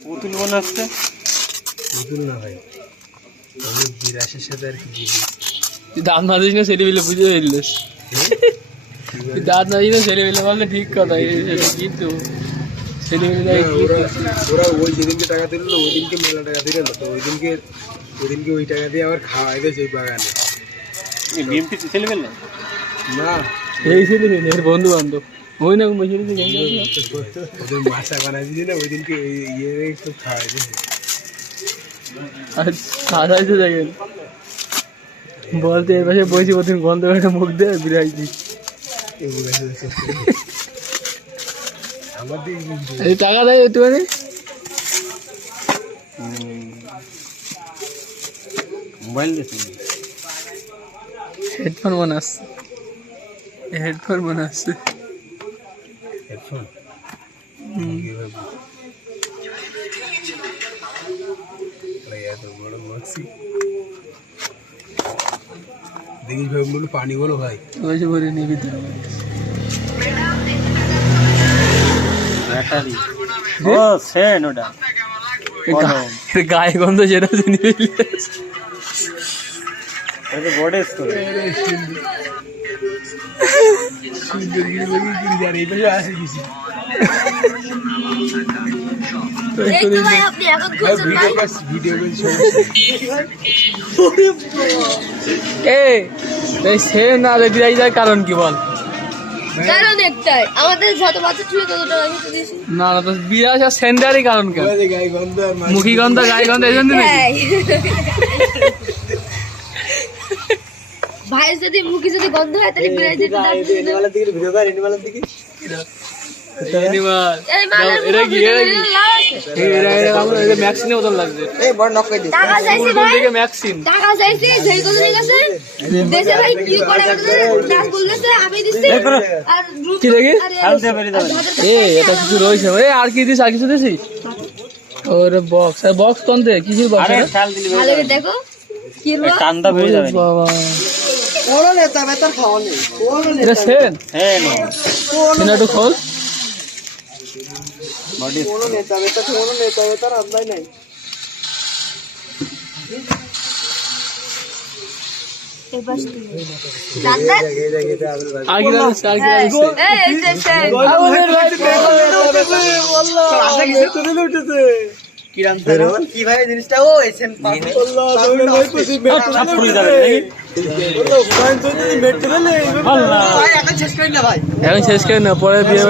পুতুল মনে হচ্ছে। পুতুল না ভাই, আমি বিরাশের সাথে আর কি দিবি। তুই দাঁত না দিস না ছেলে মিলে বুঝে ফেললিস। দাঁত না দিস না ছেলে মিলে বললে ঠিক কথা, কিন্তু ছেলে মিলে ওরা ওই যেদিনকে টাকা দিল না ওই দিনকে মেলা টাকা দিল না, তো ওই দিনকে ওই টাকা দিয়ে আবার খাওয়াই দেয় সেই বাগানে। বিএমপি ছেলে পেল না এই ছেলে মিলে এর বন্ধু বান্ধব ওই না বসে ওদের মাছা বানাই দিয়েছে না ওই দিনকে ইয়ে সব খাওয়াই দিয়েছে। আর সাজাইতে দেখেন বলতে এর পাশে বসে প্রতিদিন গন্ধ একটা মুখ দেয় বিরাজ দিই আমার দিকে এই টাকা দেয় একটুখানি মোবাইল দিয়েছে। হেডফোন মনে আসছে, হেডফোন মনে আসছে। হেডফোন এত বড় মাছি দেখিস ভাই বললো পানি বলো ভাই বসে ভরে নিবি তো ব্যাটারি ও সেন ওটা গায়ে গন্ধ যেটা নিয়ে এটা বডি স্কোর সে না বিরাজ দেওয়ার কারণ কি বল? কারণ একটাই, আমাদের যত বাচ্চা ছিল ততটা আমি তো দিয়েছি। না না তো বিরাজ আর সেন্টারই কারণ কেন? মুখী গন্ধ গায়ে গন্ধ এই জন্য ভাই যদি মুখে যদি গন্ধ হয় তাহলে বিরাজ দিতে ম্যাক্সিনে বদল লাগছে। টাকা চাইছি ভাই, ম্যাক্সিন টাকা চাইছি যেই কথা নিয়ে গেছে দেশে ভাই কি করে নাচ বলতেছে আমি দিচ্ছি আর কি দেখি এটা কিছু রয়েছে আর কি দিস আর কিছু দিছিস? ওরে বক্স আর বক্স কোন দে কিসের বক্স? আরে খেয়াল দিলি ভালো করে দেখো কি হলো কান্দা হয়ে যাবে বাবা কোনো নেতা বেতার খাওয়া নেই, কোনো এটা সেন হ্যাঁ নো সেন একটু খোল। বডি কোনো নেতা বেতার আন্দাই নাই। এবার জানতেন আগে লাগছে আগে লাগছে এই যে সেই কি ভাই জিনিসটা ও এসেন সব ফুলে যাবে নাকি? এখন শেষ করে না পরে বিয়ে